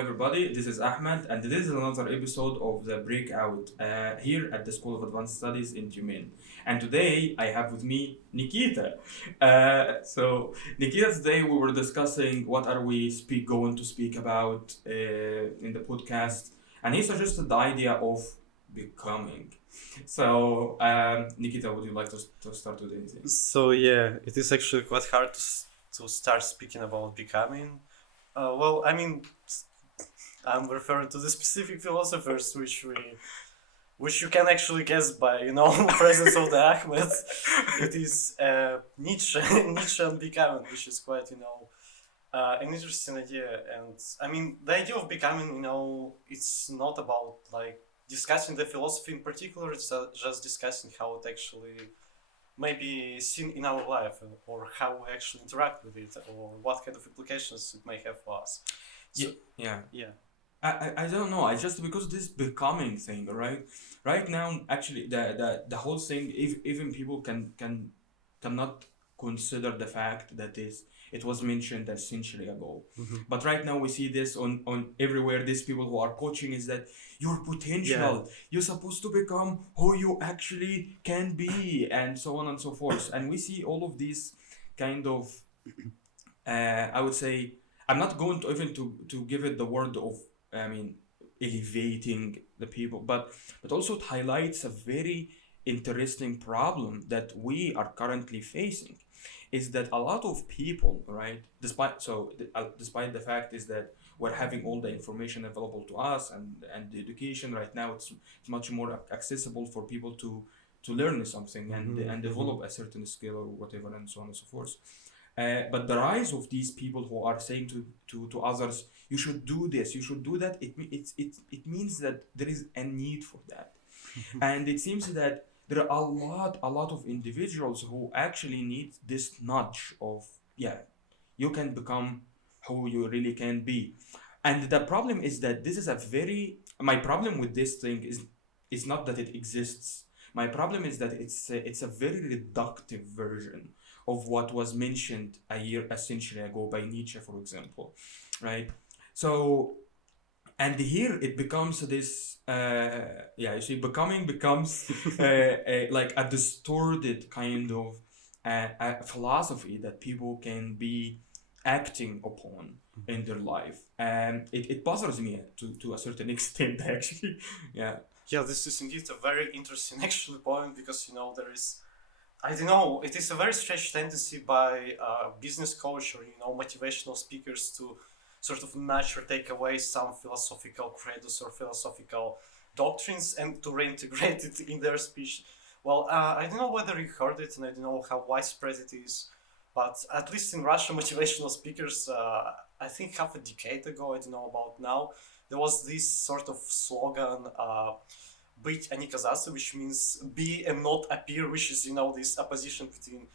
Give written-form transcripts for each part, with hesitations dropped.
everybody, this is Ahmed, and this is another episode of the Breakout here at the School of Advanced Studies in Tumen. And today I have with me Nikita. Nikita, today we were discussing what are we going to speak about in the podcast, and he suggested the idea of becoming. Nikita, would you like to start with anything? So yeah, it is actually quite hard to start speaking about becoming. I'm referring to the specific philosophers which you can actually guess by presence of the Ahmed. It is Nietzsche, Nietzsche and becoming, which is quite an interesting idea. And the idea of becoming, it's not about like discussing the philosophy in particular. It's just discussing how it actually may be seen in our life, or how we actually interact with it, or what kind of implications it may have for us. So, yeah. I I don't know. I just because this becoming thing, right now, actually, the whole thing, if even people cannot consider the fact that it was mentioned a century ago. Mhm. But right now we see this on everywhere. These people who are coaching is that your potential, you're supposed to become who you actually can be, and so on and so forth. And we see all of these kind of, I would say, I'm not going to even to give it the word of, elevating the people, but also it highlights a very interesting problem that we are currently facing, is that a lot of people, right, despite the fact is that we're having all the information available to us, and the education right now, it's much more accessible for people to learn something and develop a certain skill or whatever, and so on and so forth. But the rise of these people who are saying to others, you should do this, you should do that, it means that there is a need for that. And it seems that there are a lot of individuals who actually need this nudge of, you can become who you really can be. And the problem is that my problem with this thing is not that it exists. My problem is that it's a very reductive version of what was mentioned a century ago by Nietzsche, for example, right? So, and here it becomes this, you see, becoming becomes like a distorted kind of a philosophy that people can be acting upon in their life, and it bothers me to a certain extent, actually. Yeah. Yeah, this is indeed a very interesting actually point, because there is, I don't know, it is a very strange tendency by business coach or motivational speakers to sort of nudge or take away some philosophical credos or philosophical doctrines and to reintegrate it in their speech. Well, I don't know whether you heard it, and I don't know how widespread it is, but at least in Russia, motivational speakers, I think half a decade ago, I don't know about now, there was this sort of slogan, быть, а не казаться, which means be and not appear, which is, this opposition between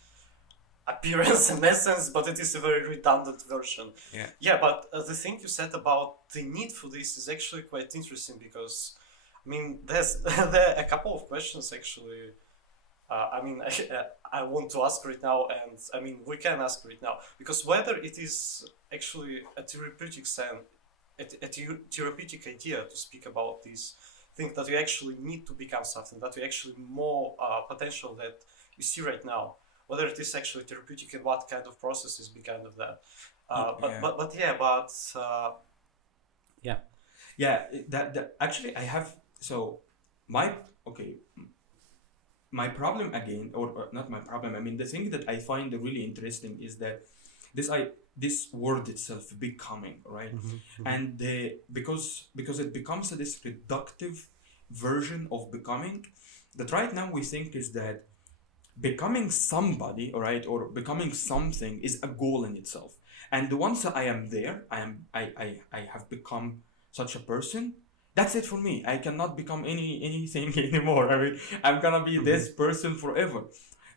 appearance and essence, but it is a very redundant version. Yeah. But the thing you said about the need for this is actually quite interesting, because, there's there are a couple of questions actually. I want to ask right now, and we can ask right now, because whether it is actually a therapeutic therapeutic idea to speak about this thing, that you actually need to become something, that you actually more potential that you see right now, whether it is actually therapeutic and what kind of processes behind of that. That actually I have, so my problem again, or not my problem, the thing that I find really interesting is that this word itself, becoming, right? And because it becomes this reductive version of becoming, that right now we think is that becoming somebody, all right, or becoming something is a goal in itself. And once I am there, I have become such a person. That's it for me. I cannot become anything anymore. I'm gonna be this person forever.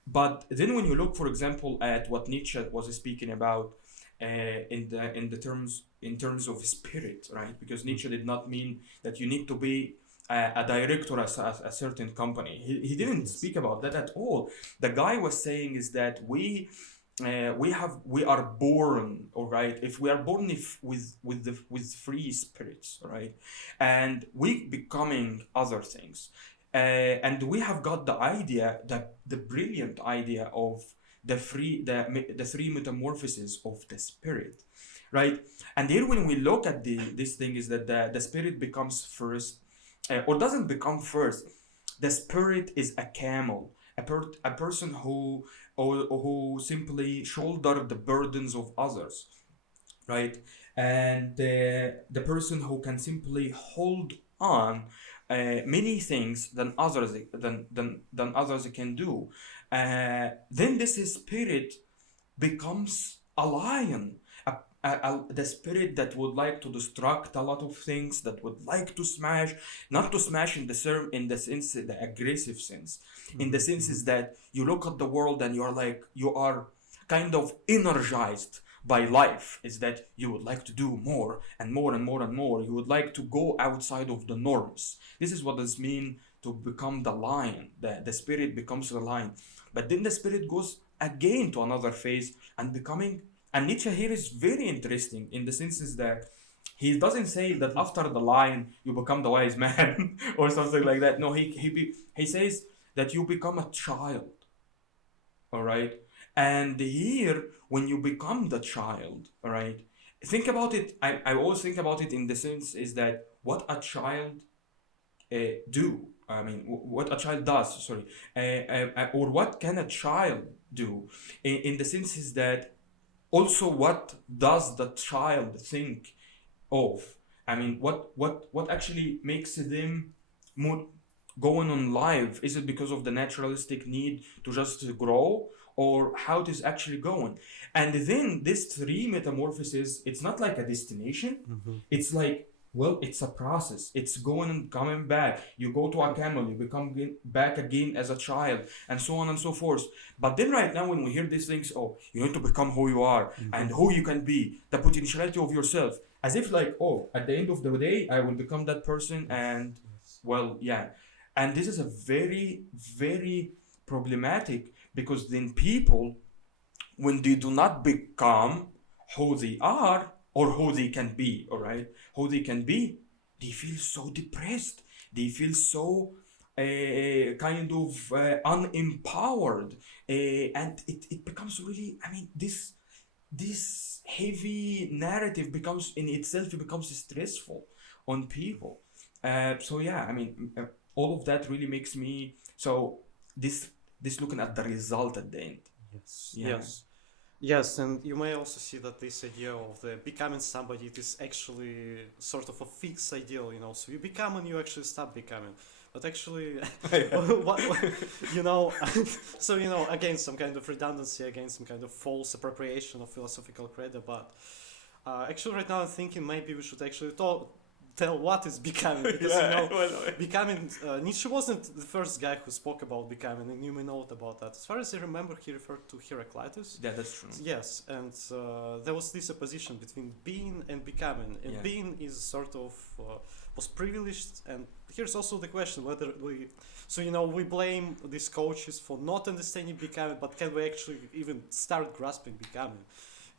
But then when you look, for example, at what Nietzsche was speaking about, in terms of spirit, right? Because Nietzsche did not mean that you need to be a director at a certain company. He didn't speak about that at all. The guy was saying is that we we are born, all right, if we are born if with free spirits, all right, and we becoming other things, and we have got the idea, the brilliant idea of the three metamorphoses of the spirit, right. And here when we look at this thing is that the spirit becomes first, or doesn't become first. The spirit is a camel, a person who simply shoulder the burdens of others, right? And the person who can simply hold on many things than others can do. Then this spirit becomes a lion, the spirit that would like to destruct a lot of things, that would like to smash, not to smash in in the sense, the aggressive sense, in the sense is that you look at the world and you are kind of energized by life, is that you would like to do more and more and more and more, you would like to go outside of the norms. This is what does mean to become the lion, the spirit becomes the lion. But then the spirit goes again to another phase and becoming, and Nietzsche here is very interesting in the senses that he doesn't say that after the lion you become the wise man or something like that. No, he says that you become a child, all right. And here when you become the child, all right, think about it. I always think about it in the sense is that what a child do. I mean, what a child does. Sorry, or what can a child do? In the sense is that also what does the child think of? I mean, what actually makes them more going on live? Is it because of the naturalistic need to just grow, or how it is actually going? And then this three metamorphoses, it's not like a destination. It's like, well, it's a process. It's going and coming back. You go to a camel, you become back again as a child, and so on and so forth. But then right now when we hear these things, oh, you need to become who you are and who you can be, the potentiality of yourself, as if like, oh, at the end of the day I will become that person. And well, yeah. And this is a very, very problematic, because then people, when they do not become who they are or who they can be, all right, who they can be, they feel so depressed. They feel so kind of unempowered, and it becomes really. I mean, this heavy narrative becomes in itself, it becomes stressful on people. So yeah, I mean, all of that really makes me so this looking at the result at the end. Yes. Yeah. Yes. Yes, and you may also see that this idea of the becoming somebody, it is actually sort of a fixed ideal, you know. So you become and you actually stop becoming. But actually, you know, so, you know, again, some kind of redundancy, again, some kind of false appropriation of philosophical credo. But actually, right now I'm thinking maybe we should actually tell what is becoming, because you know, becoming, Nietzsche wasn't the first guy who spoke about becoming, and you may know about that. As far as I remember, he referred to Heraclitus. Yeah, that's true. Yes, and there was this opposition between being and becoming, and being is sort of was privileged. And here's also the question whether so you know, we blame these coaches for not understanding becoming, but can we actually even start grasping becoming?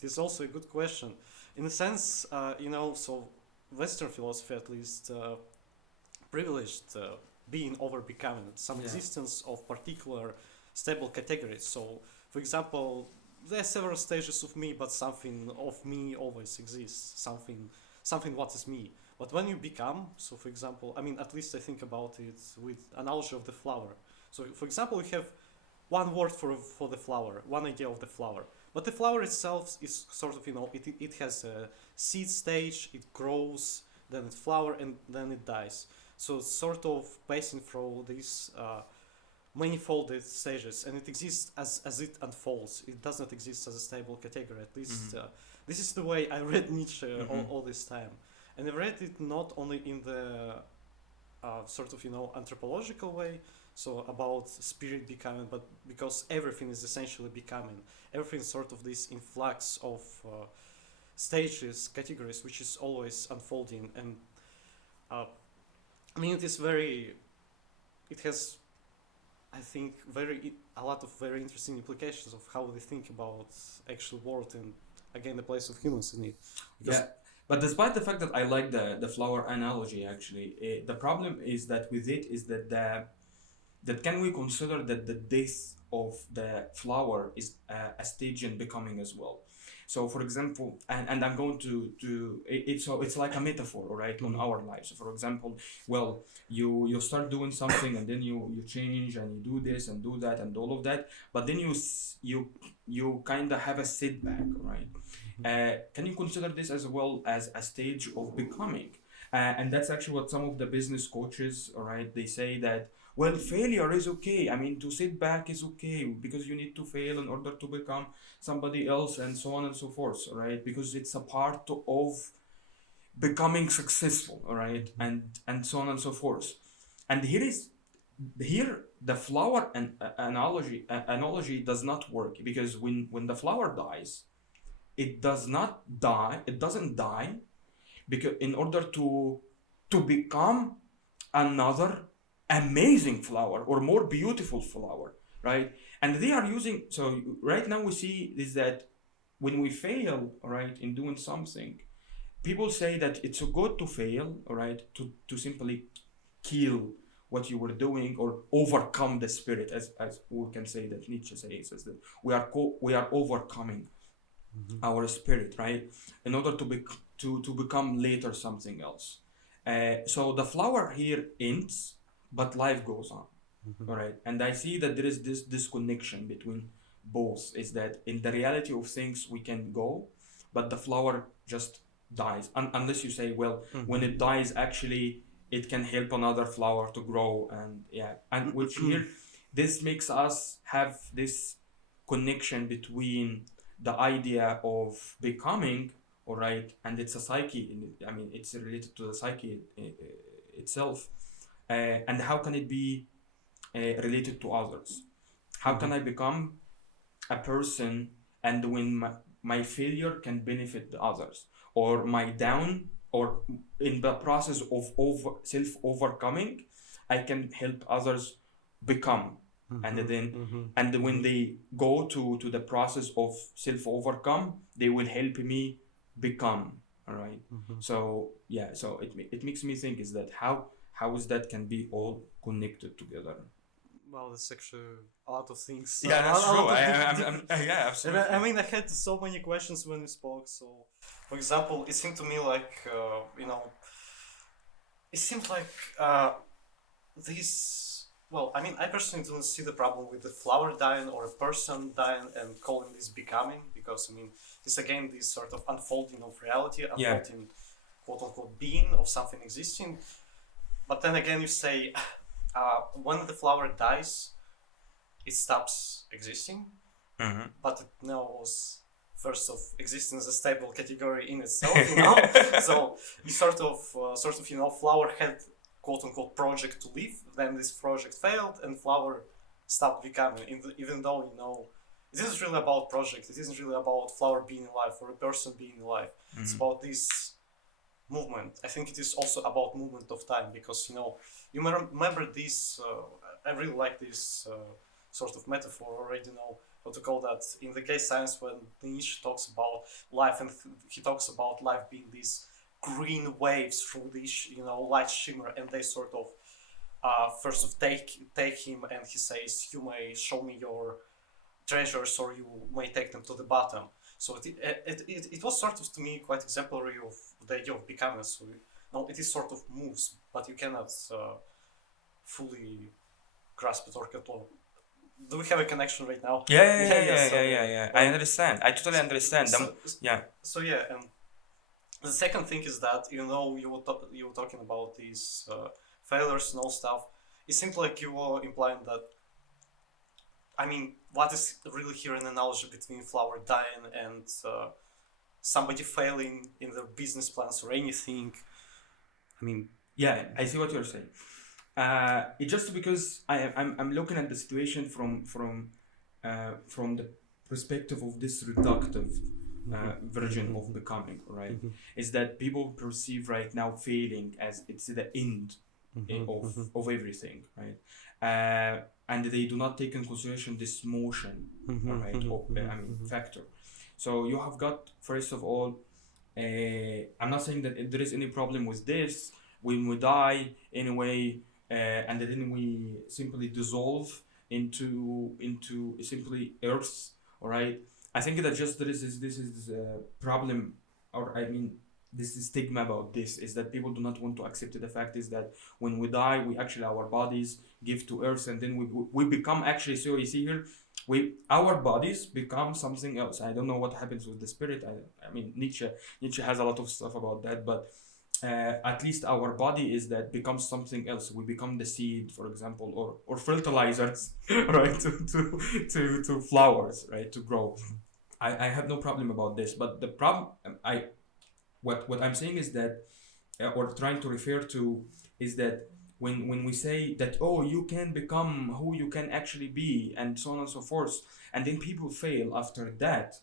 It is also a good question. In a sense, you know, so Western philosophy at least privileged being over becoming, some existence of particular stable categories. So, for example, there are several stages of me, but something of me always exists, something what is me. But when you become, so for example, I mean, at least I think about it with analogy of the flower. So, for example, we have one word for the flower, one idea of the flower. But the flower itself is sort of, you know, it has a seed stage, it grows, then it flowers, and then it dies. So it's sort of passing through these manifolded stages, and it exists as it unfolds. It does not exist as a stable category. At least this is the way I read Nietzsche all this time. And I read it not only in the sort of, you know, anthropological way, so about spirit becoming, but because everything is essentially becoming. Everything is sort of this influx of stages, categories, which is always unfolding. And I mean, it has I think a lot of very interesting implications of how they think about actual world and again the place of humans in it. Because Yeah, but despite the fact that I like the flower analogy, actually, the problem is that with it is that that can we consider that the death of the flower is a stage in becoming as well. So for example, and I'm going to so it's like a metaphor, right, on our lives. So for example, well, you start doing something and then you change and you do this and do that and all of that, but then you kind of have a setback, right? Can you consider this as well as a stage of becoming? And that's actually what some of the business coaches, all right, they say that, well, failure is okay. I mean, to sit back is okay because you need to fail in order to become somebody else and so on and so forth, right? Because it's a part of becoming successful, all right, and so on and so forth. And here the flower and analogy does not work because when the flower dies, it doesn't die because in order to become another amazing flower or more beautiful flower, right? And they are using, so right now we see is that when we fail, right, in doing something, people say that it's good to fail, all right, to simply kill what you were doing or overcome the spirit, as we can say that Nietzsche says that we are overcoming our spirit, right, in order to become later something else. So the flower here ends, but life goes on. All right, and I see that there is this disconnection between both. Is that in the reality of things we can go, but the flower just dies. Unless you say, well, when it dies, actually it can help another flower to grow, and yeah, and which here this makes us have this connection between the idea of becoming, all right, and it's a psyche. I mean, it's related to the psyche itself, and how can it be related to others? How can I become a person and when my failure can benefit the others, or my down, or in the process of self overcoming, I can help others become, and then and when they go to the process of self overcome, they will help me become. All right. So yeah, so it makes me think is that how is that can be all connected together. Well, that's actually a lot of things. Yeah, that's a true. lot of Yeah, absolutely. I mean, I had so many questions when we spoke. So, for example, it seemed to me like it seems like this. Well, I mean, I personally don't see the problem with the flower dying or a person dying and calling this becoming, because I mean, this again, this sort of unfolding of reality, unfolding, quote unquote, being of something existing. But then again, you say when the flower dies, it stops existing, but it now was first of existing as a stable category in itself, you know. So you sort of flower had quote unquote project to live, then this project failed and flower stopped becoming. Even though it isn't really about project, it isn't really about flower being alive or a person being alive. It's about this movement. I think it is also about movement of time, because you remember this. I really like this sort of metaphor. Already know how to call that in the gay science when Nietzsche talks about life, and he talks about life being these green waves through this light shimmer, and they sort of first of take him, and he says, "You may show me your treasures, or you may take them to the bottom." So it was sort of to me quite exemplary of the idea of becoming. So it is sort of moves, but you cannot fully grasp it or control. Do we have a connection right now? Yeah. I understand. I totally understand. So yeah, and the second thing is that you were talking about these failures and all stuff. It seems like you were implying that. I mean, what is really here an analogy between flower dying and somebody failing in their business plans or anything? I mean, yeah, I see what you're saying. It's just because I'm looking at the situation from the perspective of this reductive version of becoming, right? Is that people perceive right now failing as it's the end of everything, right? and they do not take in consideration this motion, all right, or, factor. So you have got, first of all, I'm not saying that there is any problem with this. When we die anyway, and then we simply dissolve into simply earth, all right. I think that just this is a problem, or I mean, this is stigma about this, is that people do not want to accept the fact is that when we die, we actually, our bodies give to earth, and then we become actually, so you see here, our bodies become something else. I don't know what happens with the spirit. I mean, Nietzsche has a lot of stuff about that, but at least our body is that becomes something else. We become the seed, for example, or fertilizers, right, to flowers, right, to grow. I have no problem about this, but the problem, what I'm saying is that, or trying to refer to, is that when we say that, oh, you can become who you can actually be, and so on and so forth, and then people fail after that,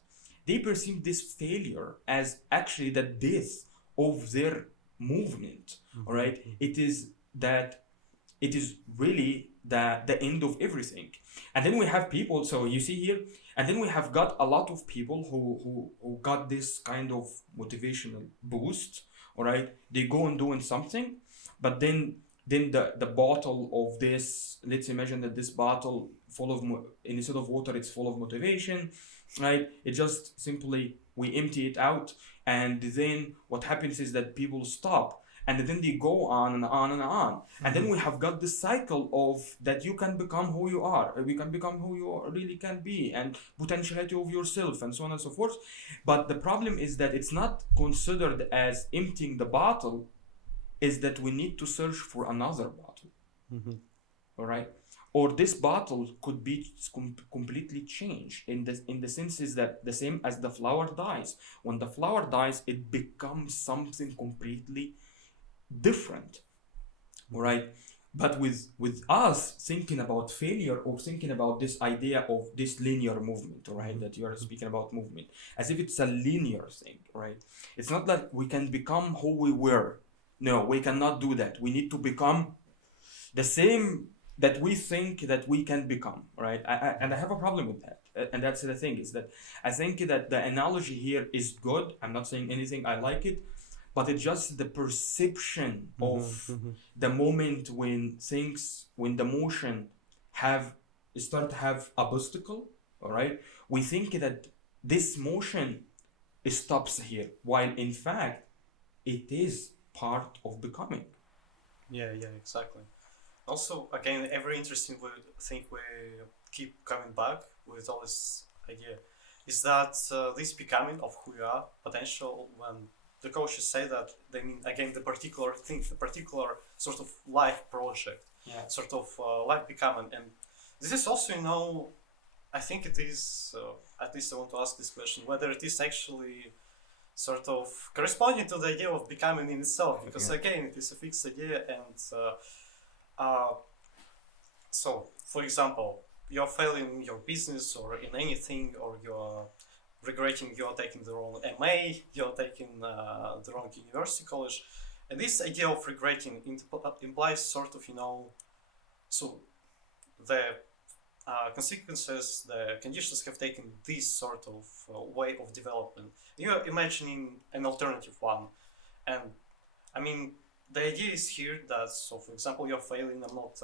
they perceive this failure as actually the death of their movement. All right, it is really the end of everything. And then we have people, so you see here, and then we have got a lot of people who got this kind of motivational boost. All right, they go and doing something, but then the bottle of this, let's imagine that this bottle full of instead of water, it's full of motivation, right? It just simply, we empty it out, and then what happens is that people stop, and then they go on and on and on. And then we have got this cycle of that you can become who you are, we can become who you really can be, and potentiality of yourself, and so on and so forth. But the problem is that it's not considered as emptying the bottle, is that we need to search for another bottle. All right, or this bottle could be completely changed in the sense is that the same as the flower dies. When the flower dies, it becomes something completely different. All right, but with us thinking about failure, or thinking about this idea of this linear movement, all right, that you are speaking about movement as if it's a linear thing, right? It's not that we can become who we were. No, we cannot do that. We need to become the same that we think that we can become, right? And I have a problem with that. And that's the thing, is that I think that the analogy here is good. I'm not saying anything, I like it, but it's just the perception of the moment when the motion start to have obstacle, all right? We think that this motion stops here, while in fact, it is part of becoming. Yeah, exactly. Also, again, a very interesting thing we keep coming back with all this idea is that this becoming of who you are, potential, when the coaches say that, they mean, again, the particular thing, the particular sort of life project, sort of life becoming. And this is also, I think it is, at least I want to ask this question, whether it is actually sort of corresponding to the idea of becoming in itself, because again, it is a fixed idea. And so, for example, you're failing in your business or in anything, or you're regretting you're taking the wrong MA, you're taking the wrong university college, and this idea of regretting implies sort of, so the consequences, the conditions have taken this sort of way of development. You're imagining an alternative one, and I mean, the idea is here that, so for example, you're failing, I'm not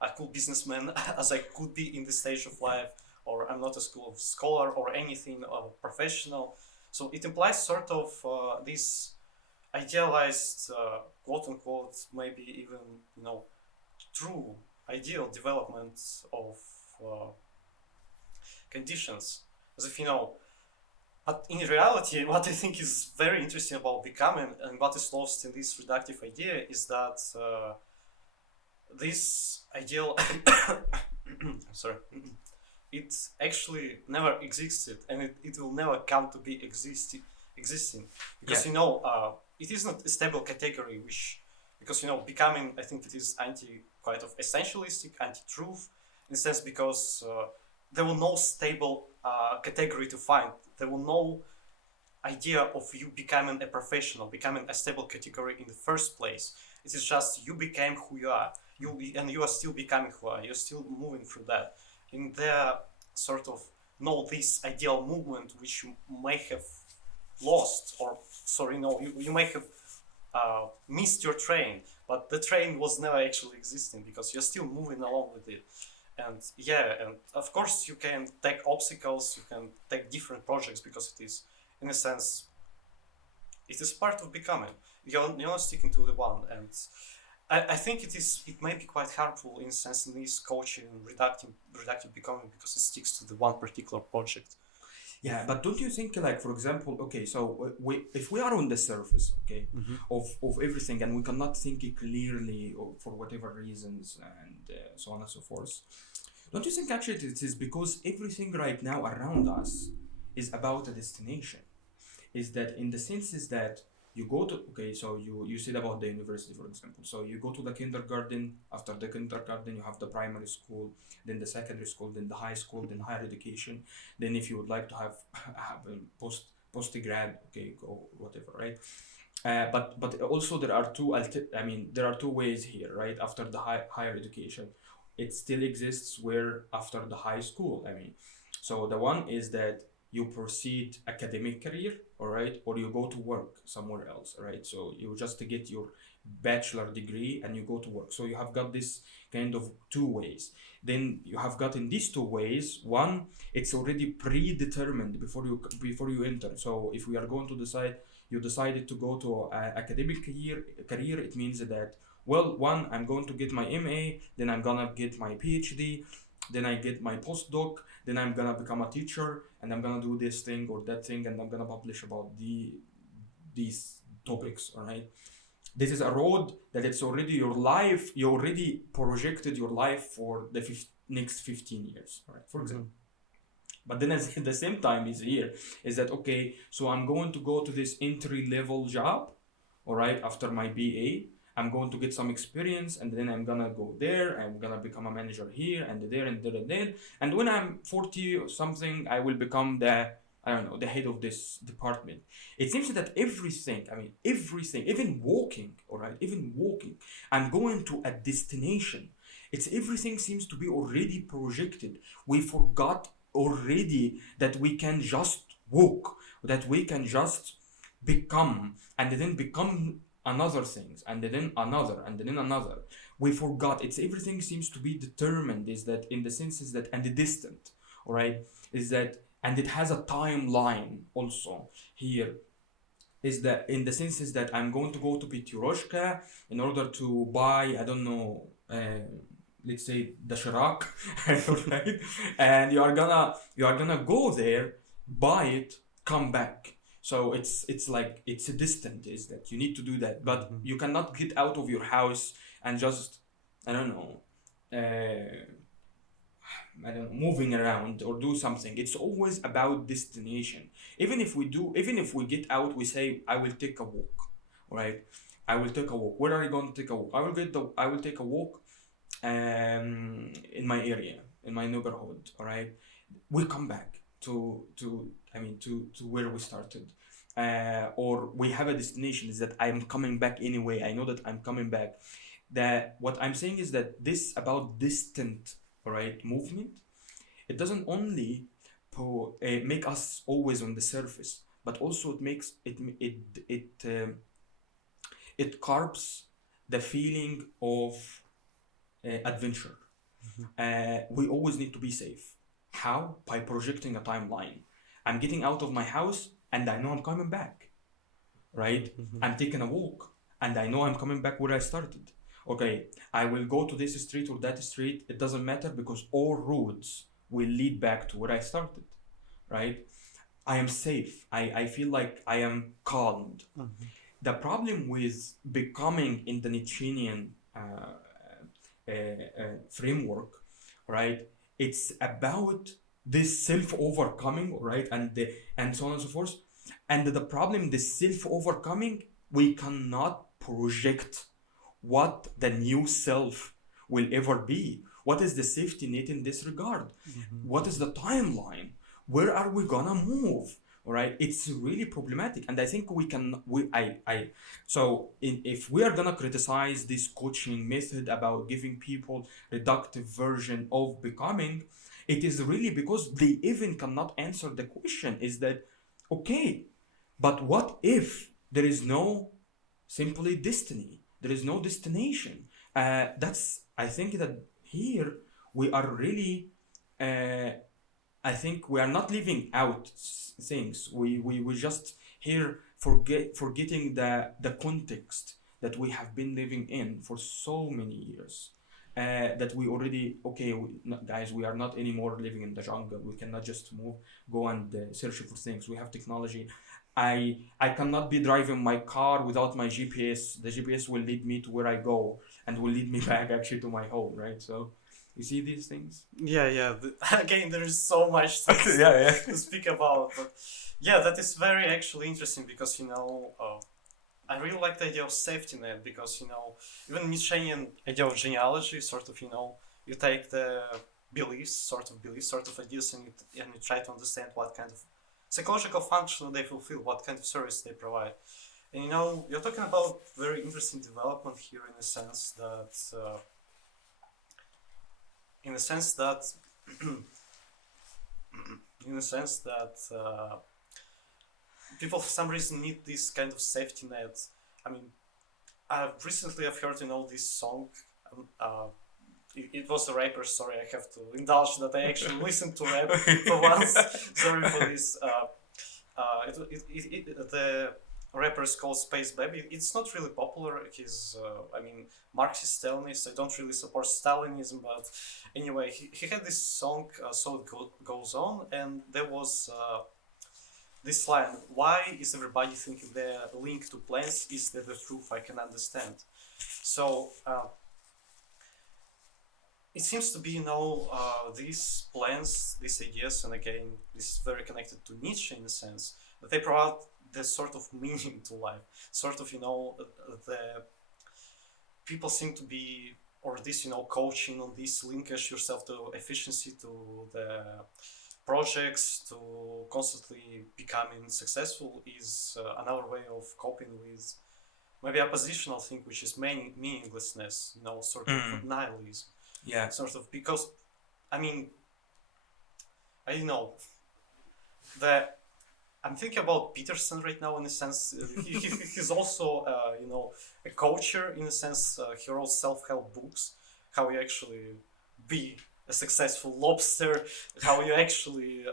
a cool businessman as I could be in this stage of life, or I'm not a scholar or anything, or professional. So it implies sort of this idealized, quote unquote, maybe even, true ideal development of conditions, as if, but in reality, what I think is very interesting about becoming, and what is lost in this reductive idea, is that this ideal sorry, it actually never existed, and it will never come to be existing, because it is not a stable category, because becoming, I think it is quite of essentialistic, anti-truth, in a sense, because there will no stable category to find. There will no idea of you becoming a professional, becoming a stable category in the first place. It is just you became who you are. You are still becoming who you are. You're still moving through that. In the sort of this ideal movement which you may have lost, or sorry, no, you may have missed your train, but the train was never actually existing because you're still moving along with it. And and of course you can take obstacles, you can take different projects because it is, in a sense, it is part of becoming. You're not sticking to the one, and I think it may be quite harmful in a sense in this coaching reductive becoming because it sticks to the one particular project. Yeah, but don't you think, like, for example, okay, so if we are on the surface, okay, of everything, and we cannot think it clearly or for whatever reasons, and so on and so forth, don't you think actually it is because everything right now around us is about a destination? Is that in the sense is that you go to, okay, so you said about the university, for example, so you go to the kindergarten, after the kindergarten you have the primary school, then the secondary school, then the high school, then higher education, then if you would like to have a post-grad, okay, go whatever, right? But also there are there are two ways here, right? After the higher education, it still exists where after the high school, so the one is that you proceed academic career, all right, or you go to work somewhere else, right? So you just get your bachelor degree and you go to work. So you have got this kind of two ways. Then you have got in these two ways, one, it's already predetermined before you enter. So if we are going to decide, you decided to go to academic career, it means that, well, one, I'm going to get my MA, then I'm gonna get my PhD, then I get my postdoc, then I'm gonna become a teacher, and I'm gonna do this thing or that thing, and I'm gonna publish about these topics, all right? This is a road that it's already your life, you already projected your life for the next 15 years, all right, for example. But then at the same time is here, is that, okay, so I'm going to go to this entry-level job, all right, after my BA, I'm going to get some experience, and then I'm gonna go there, I'm gonna become a manager here and there and there and then. And when I'm 40 or something, I will become the head of this department. It seems that everything, even walking, all right, I'm going to a destination. Everything seems to be already projected. We forgot already that we can just walk, that we can just become, and then become another things, and then another, and then another. We forgot. Everything seems to be determined, is that in the sense is that, and the distant, all right, is that, and it has a timeline also here, is that in the sense is that I'm going to go to Petrushka in order to buy, I don't know, let's say the Shirak, right? And you are gonna go there, buy it, come back. So it's like, it's a distant, is that you need to do that, but you cannot get out of your house and just, moving around or do something. It's always about destination. Even if we get out, we say, I will take a walk, right? I will take a walk. Where are you going to take a walk? I will take a walk in my area, in my neighborhood, all right? We come back to where we started, or we have a destination, is that I'm coming back anyway. I know that I'm coming back. That what I'm saying is that this about distant, all right, movement, it doesn't only make us always on the surface, but also it curbs the feeling of adventure. We always need to be safe. How? By projecting a timeline. I'm getting out of my house and I know I'm coming back, right? I'm taking a walk and I know I'm coming back where I started. Okay, I will go to this street or that street. It doesn't matter, because all roads will lead back to where I started, right? I am safe. I feel like I am calmed. The problem with becoming in the Nietzschean framework, right? It's about this self-overcoming, right? And so on and so forth. And the problem, this self-overcoming, we cannot project what the new self will ever be. What is the safety net in this regard? What is the timeline? Where are we gonna move? all right, it's really problematic. And I think we can we I so if we are gonna criticize this coaching method about giving people reductive version of becoming, it is really because they even cannot answer the question, is that okay, but what if there is no simply destiny, there is no destination? That's, I think that here we are really uh, I think we are not leaving out things. We just here forgetting the context that we have been living in for so many years. That we already, okay, guys, we are not anymore living in the jungle. We cannot just move, go and search for things. We have technology. I cannot be driving my car without my GPS. The GPS will lead me to where I go and will lead me back actually to my home, right? So you see these things? Yeah. Again, there is so much to, Yeah. to speak about, but yeah, that is very actually interesting because I really like the idea of safety net because even Nietzschean idea of genealogy, sort of you take the beliefs, sort of ideas, and you try to understand what kind of psychological function they fulfill, what kind of service they provide. And you're talking about very interesting development here in the sense that. In the sense that people for some reason need this kind of safety net. I mean, recently I've heard this song. It was a rapper. Sorry, I have to indulge that I actually listened to rap for once. Sorry for this. The rapper is called Space Baby. It's not really popular. He's, Marxist-Stalinist. I don't really support Stalinism, but anyway, he had this song, So It Goes On, and there was this line, why is everybody thinking the link to plants is the truth I can understand? So, it seems to be, these plans, these ideas, and again, this is very connected to Nietzsche in a sense, that they provide the sort of meaning to life, sort of, the people seem to be, or this, coaching on this linkage yourself to efficiency, to the projects, to constantly becoming successful is another way of coping with maybe a positional thing, which is meaninglessness, sort of nihilism. Yeah. Sort of, because, I don't know, I'm thinking about Peterson right now in a sense. He's also, a coacher in a sense. He wrote self-help books, how you actually be a successful lobster, how you actually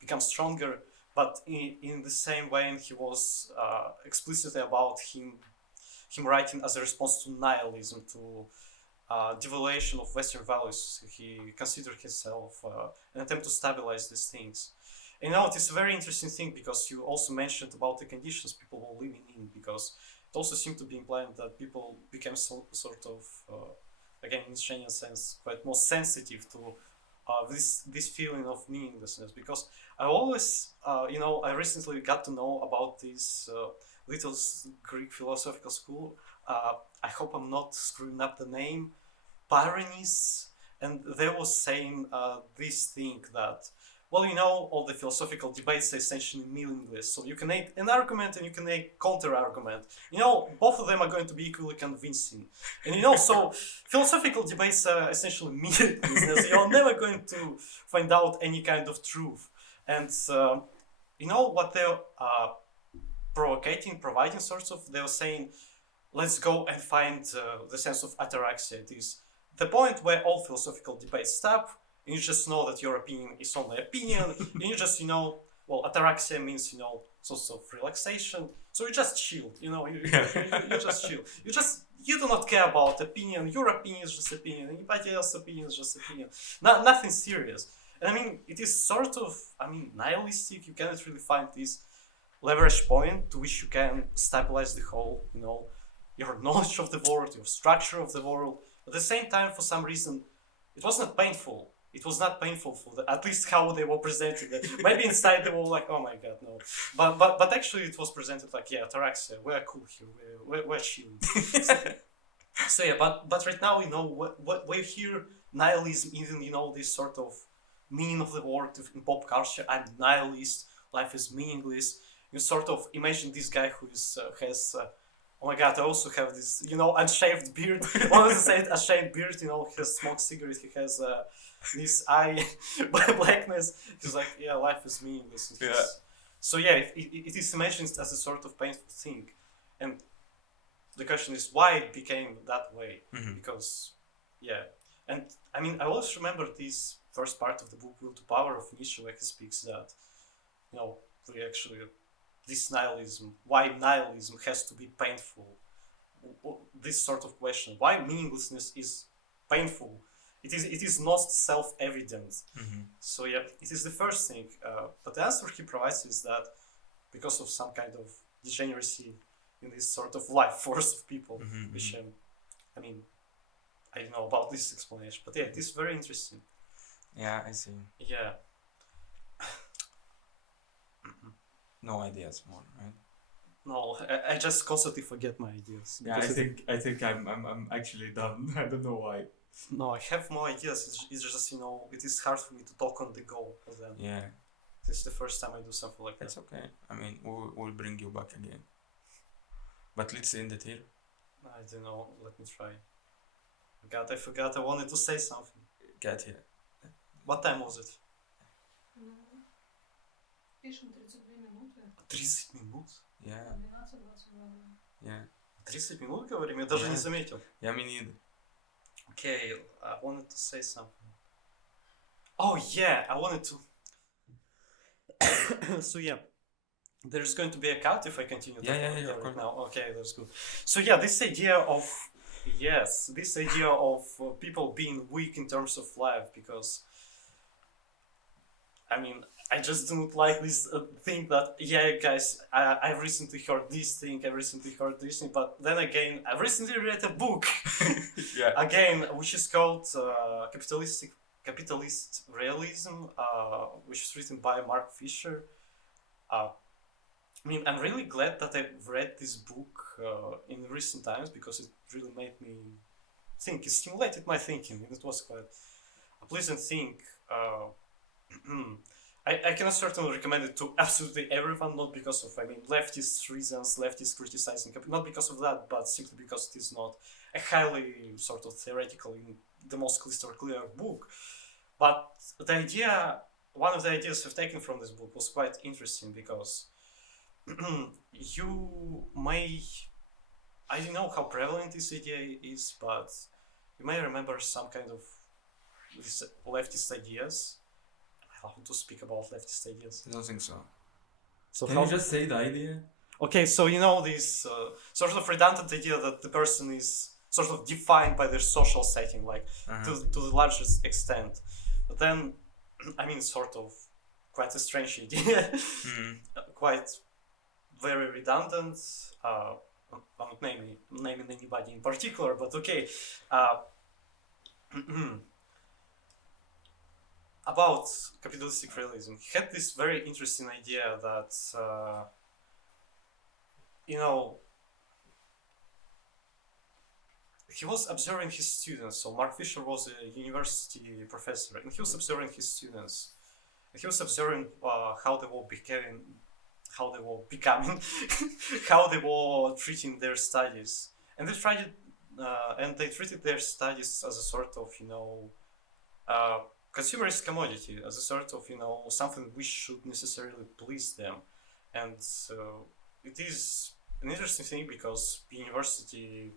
become stronger. But in the same way, he was explicit about him writing as a response to nihilism, to devaluation of Western values. He considered himself an attempt to stabilize these things. And it is a very interesting thing because you also mentioned about the conditions people were living in, because it also seemed to be implied that people became sort of, again, in Nietzschean sense, quite more sensitive to this feeling of meaninglessness. Because I always, I recently got to know about this little Greek philosophical school. I hope I'm not screwing up the name, Pyrenees, and they were saying this thing that, well, all the philosophical debates are essentially meaningless. So you can make an argument and you can make counter-argument. Both of them are going to be equally convincing. And so philosophical debates are essentially meaningless. You're never going to find out any kind of truth. And what they're providing sorts of, they were saying, let's go and find the sense of ataraxia. It is the point where all philosophical debates stop. And you just know that your opinion is only opinion, and you just, well, ataraxia means, sort of relaxation. So you just chill, you just chill. You do not care about opinion. Your opinion is just opinion. Anybody else's opinion is just opinion. Nothing serious. And it is sort of, nihilistic. You cannot really find this leverage point to which you can stabilize the whole, your knowledge of the world, your structure of the world. At the same time, for some reason, it was not painful. It was not painful for at least how they were presenting it. Maybe inside they were like, oh my god, no. But actually it was presented like, yeah, ataraxia, we're cool here, we're chilling. So yeah, but right now, what we hear nihilism, even, this sort of meaning of the word in pop culture, I'm nihilist, life is meaningless. You sort of imagine this guy who is has oh my god, I also have this, unshaved beard. I wanted to say it, unshaved beard, he has smoked cigarettes, he has this eye blackness. He's like, yeah, life is meaningless. So yeah, it is imagined as a sort of painful thing. And the question is why it became that way. Because, yeah. And I mean, I always remember this first part of the book, Will to Power of Nietzsche, where he speaks that, we actually, this nihilism, why nihilism has to be painful. This sort of question, why meaninglessness is painful. It is not self-evident. So yeah, it is the first thing. But the answer he provides is that because of some kind of degeneracy in this sort of life force of people, which I mean, I don't know about this explanation, but yeah, it is very interesting. Yeah, I see. Yeah. No ideas more, right? No, I just constantly forget my ideas. Yeah, I think I'm actually done. I don't know why. No, I have more ideas. It's just it is hard for me to talk on the go. Then Yeah, this is the first time I do something like that. that's okay. I mean, we'll bring you back again. But let's end it here. I don't know. Let me try. God, I forgot. I wanted to say something. Get here. What time was it? Пишем 32 минуты. 30 минут? Yeah, 12-22. yeah. 30 минут говорим? Я даже не заметил. Yeah, me neither. Okay, I wanted to say something. Oh yeah, I wanted to. So yeah, there's going to be a cut if I continue. Yeah, talking of right course. now. Okay, that's good. So yeah, this idea of people being weak in terms of life, because I mean, I just don't like this thing that, yeah, guys, I've recently heard this thing, but then again, I recently read a book, Yeah. again, which is called Capitalist Realism, which is written by Mark Fisher. I mean, I'm really glad that I read this book in recent times, because it really made me think, it stimulated my thinking, and it was quite a pleasant thing. I can certainly recommend it to absolutely everyone, not because of, leftist reasons, leftist criticizing, not because of that, but simply because it is not a highly sort of theoretical, in the most crystal clear book. But one of the ideas I've taken from this book was quite interesting, because you may, I don't know how prevalent this idea is, but you may remember some kind of these leftist ideas. I want to speak about leftist ideas. I don't think so. So Can you just say the idea? Okay, so this sort of redundant idea that the person is sort of defined by their social setting, like to the largest extent. But then, sort of quite a strange idea, quite very redundant. I'm not naming anybody in particular, but okay. About capitalistic realism, he had this very interesting idea that, he was observing his students. So Mark Fisher was a university professor, and he was observing his students. And he was observing how they were becoming, how they were treating their studies, and they treated their studies as a sort of, consumerist commodity, as a sort of, something which should necessarily please them. And it is an interesting thing, because university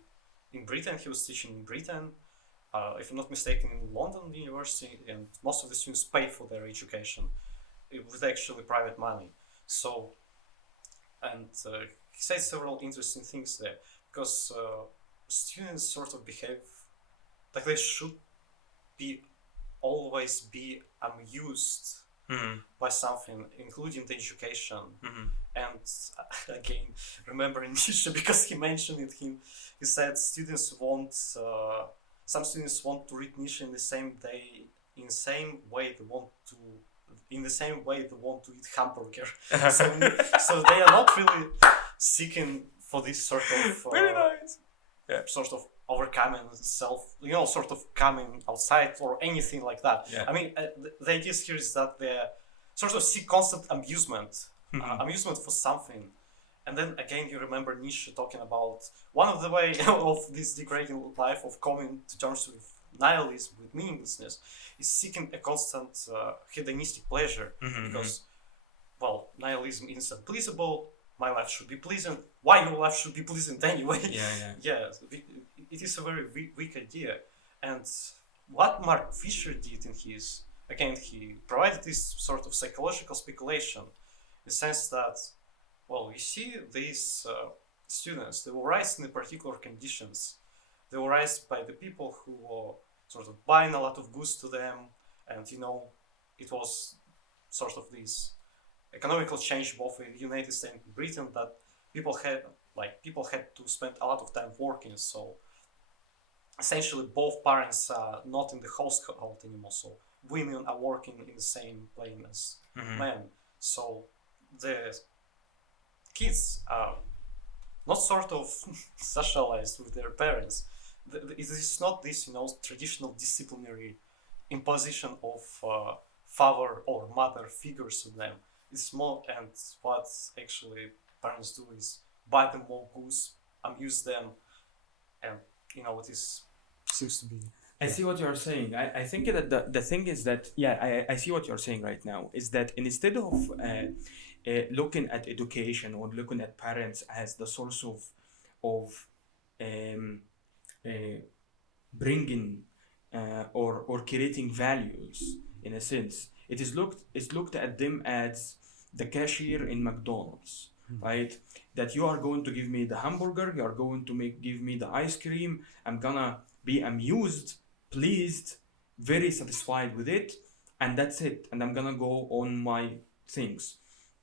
in Britain, he was teaching in Britain, if I'm not mistaken, in London University, and most of the students pay for their education with actually private money. So, and he said several interesting things there, because students sort of behave like they should always be amused by something, including the education. And again, remembering Nietzsche, because he mentioned it, he said some students want to read Nietzsche in the same way they want to eat hamburger. so they are not really seeking for this sort of Very nice. sort of overcoming sort of coming outside or anything like that. Yeah. The idea here is that sort of seek constant amusement, amusement for something. And then again, you remember Nietzsche talking about one of the way of this degrading life of coming to terms with nihilism, with meaninglessness, is seeking a constant hedonistic pleasure. Because, well, nihilism is unpleasable. My life should be pleasant. Why your life should be pleasant anyway? Yeah, it is a very weak idea. And what Mark Fisher did in his, again, he provided this sort of psychological speculation, in the sense that, well, you see these students, they were raised in particular conditions. They were raised by the people who were sort of buying a lot of goods to them, and it was sort of this economical change both in the United States and Britain, that people had to spend a lot of time working. So essentially, both parents are not in the household anymore. So women are working in the same plane as men. So the kids are not sort of socialized with their parents. It is not this, traditional disciplinary imposition of father or mother figures on them. It's more, and what actually parents do is buy them more goods, amuse them, and it is seems to be. I see what you're saying. I think that the thing is that, I see what you're saying right now, is that instead of looking at education or looking at parents as the source of bringing or creating values, in a sense, it's looked at them as the cashier in McDonald's, right? That you are going to give me the hamburger, you are going to give me the ice cream, I'm gonna be amused, pleased, very satisfied with it, and that's it, and I'm gonna go on my things.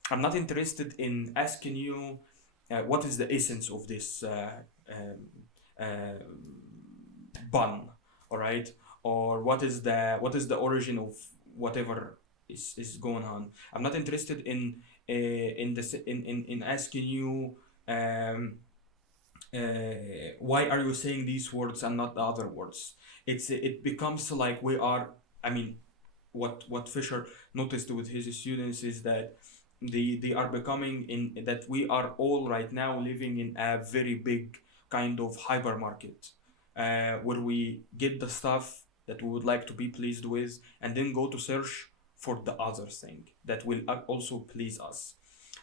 I'm not interested in asking you what is the essence of this bun, all right, or what is the origin of whatever is going on. I'm not interested in asking you why are you saying these words and not the other words. It becomes like we are. I mean, what Fisher noticed with his students is that they are becoming in that we are all right now living in a very big kind of hypermarket, where we get the stuff that we would like to be pleased with, and then go to search for the other thing that will also please us.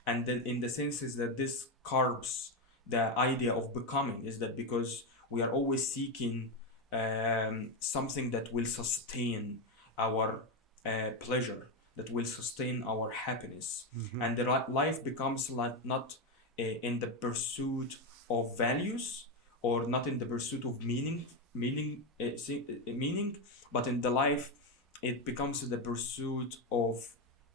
And then in the sense is that this curbs the idea of becoming, is that because we are always seeking something that will sustain our pleasure, that will sustain our happiness. And the life becomes like not in the pursuit of values, or not in the pursuit of meaning, but in the life it becomes the pursuit of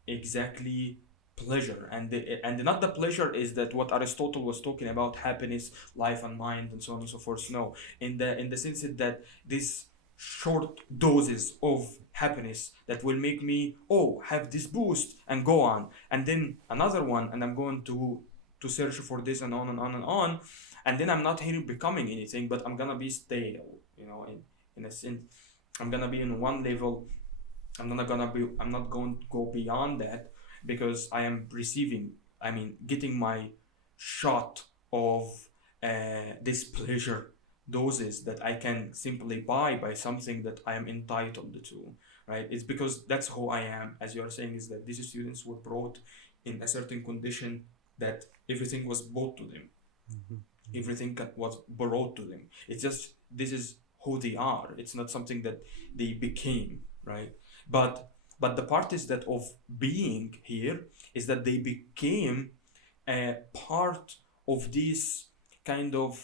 exactly pleasure. And not the pleasure is that what Aristotle was talking about, happiness, life and mind, and so on and so forth. No, in the sense that this short doses of happiness that will make me have this boost and go on, and then another one, and I'm going to search for this, and on and on and on, and then I'm not here becoming anything, but I'm gonna be stale, in a sense. I'm gonna be in one level. I'm not going to go beyond that, because I am getting my shot of this pleasure doses that I can simply buy by something that I am entitled to, right? It's because that's who I am. As you are saying, is that these students were brought in a certain condition that everything was bought to them. Everything was brought to them. It's just, this is who they are. It's not something that they became, right? But the part is that of being here is that they became a part of these kind of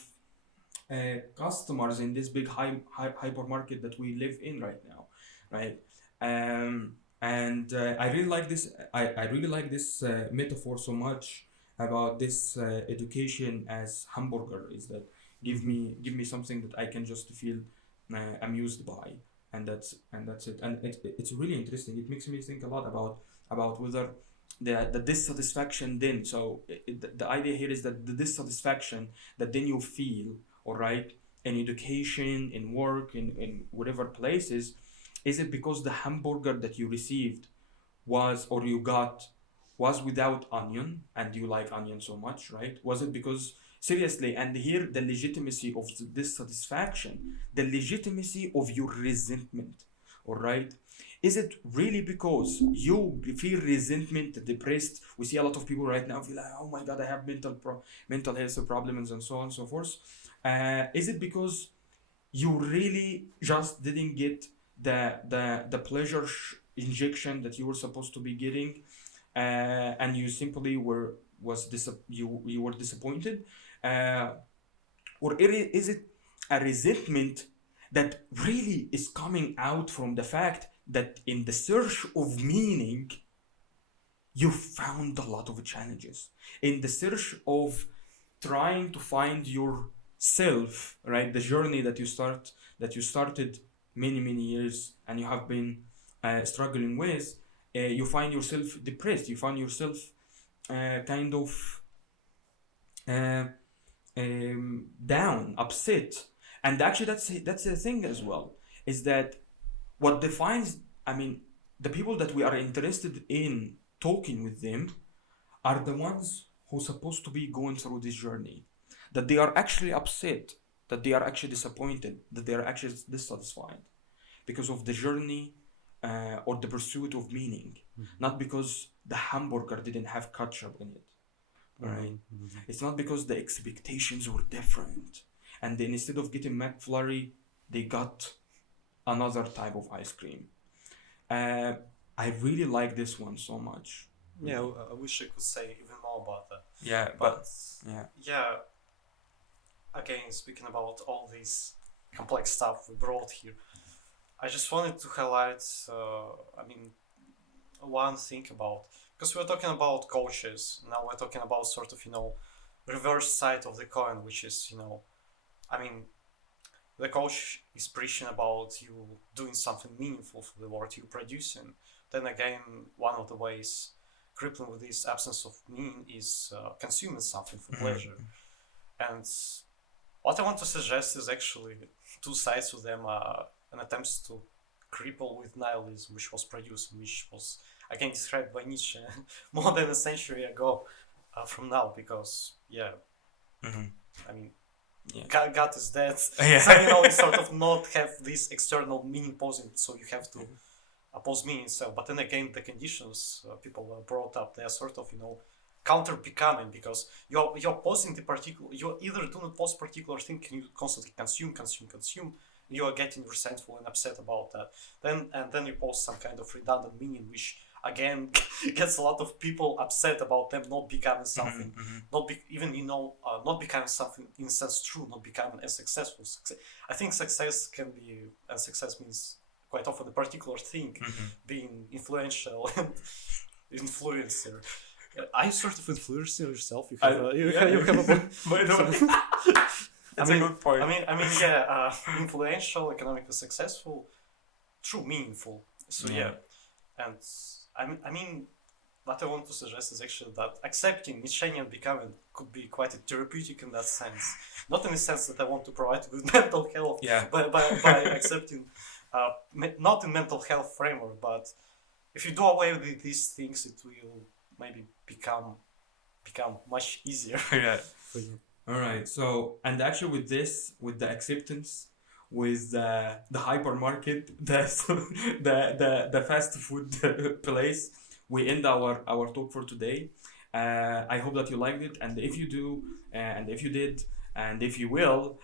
customers in this big hypermarket that we live in right now, right? And I really like this. I really like this metaphor so much about this education as hamburger, is that give me something that I can just feel amused by, and that's it. And it's really interesting. It makes me think a lot about whether the dissatisfaction then. So the idea here is that the dissatisfaction that then you feel, all right, in education, in work, in whatever places, is it because the hamburger that you received or you got was without onion and you like onion so much, right? Was it because seriously, and here the legitimacy of dissatisfaction, the legitimacy of your resentment, all right? Is it really because you feel resentment, depressed? We see a lot of people right now feel like, oh my god, I have mental health problems and so on and so forth. Is it because you really just didn't get the pleasure injection that you were supposed to be getting, and you simply you were disappointed, uh, or is it a resentment that really is coming out from the fact that in the search of meaning you found a lot of challenges in the search of trying to find yourself, right? The journey that you started many years and you have been struggling with, you find yourself depressed, you find yourself kind of uh, down, upset. And actually that's the thing as well, is that what defines, I mean, the people that we are interested in talking with them are the ones who are supposed to be going through this journey, that they are actually upset, that they are actually disappointed, that they are actually dissatisfied because of the journey, or the pursuit of meaning, not because the hamburger didn't have ketchup in it, right? It's not because the expectations were different, and then instead of getting McFlurry, they got another type of ice cream. I really like this one so much. Yeah, I wish I could say even more about that. Yeah, But yeah. yeah, again, speaking about all this complex stuff we brought here, I just wanted to highlight, one thing about, because we're talking about coaches, now we're talking about sort of, reverse side of the coin, which is, the coach is preaching about you doing something meaningful for the work you're producing. Then again, one of the ways crippling with this absence of meaning is consuming something for pleasure. And what I want to suggest is actually two sides of them are an attempt to cripple with nihilism, which was produced, which was again described by Nietzsche more than a century ago from now, because God is dead. So you sort of not have this external meaning posing, so you have to oppose meaning itself. But then again, the conditions people were brought up, they are sort of counter becoming, because you're posing the particular, you either do not pose particular thing, can you constantly consume, you are getting resentful and upset about that. Then you post some kind of redundant meaning, which again gets a lot of people upset about them not becoming something, not becoming something in a sense true, not becoming as successful. I think success can be, and success means quite often a particular thing, being influential and influencer. Are you sort of influencer yourself? You have a By the way, that's a good point. Influential, economically successful, true, meaningful. So and what I want to suggest is actually that accepting Nietzschean becoming could be quite a therapeutic in that sense. Not in the sense that I want to provide good mental health, but by accepting, not in mental health framework, but if you do away with these things, it will maybe become much easier for you. All right. So, and actually, with the acceptance, with the hypermarket, the fast food place, we end our talk for today. I hope that you liked it, and if you do, and if you did, and if you will,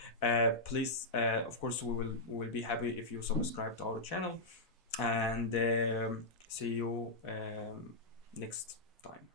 please, of course, we will be happy if you subscribe to our channel, and see you next time.